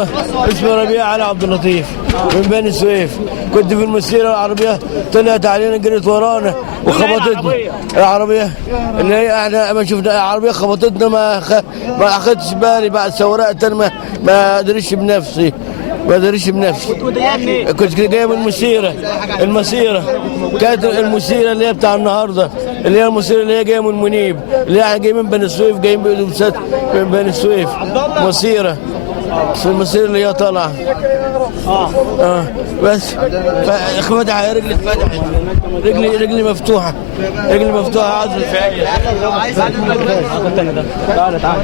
اسمي ربيع علي عبد اللطيف من بني سويف. كنت في المسيره العربيه، طلعت علينا جريت ورانا وخبطتنا العربيه اللي هي احنا ما شفنا العربيه خبطتنا. ما اخدتش بالي بعد سورقت انا ما ادريش بنفسي. كنت جاي من المسيره كانت المسيره اللي هي بتاع النهارده، اللي هي المسيره اللي هي جايه من منيب، اللي احنا جايين من بني سويف، جايين بأتوبيسات من بني سويف مسيره في المسيره اللي هي طالعه. بس فتح رجلي، اتفتحت رجلي مفتوحه، عضل فعلي. تعال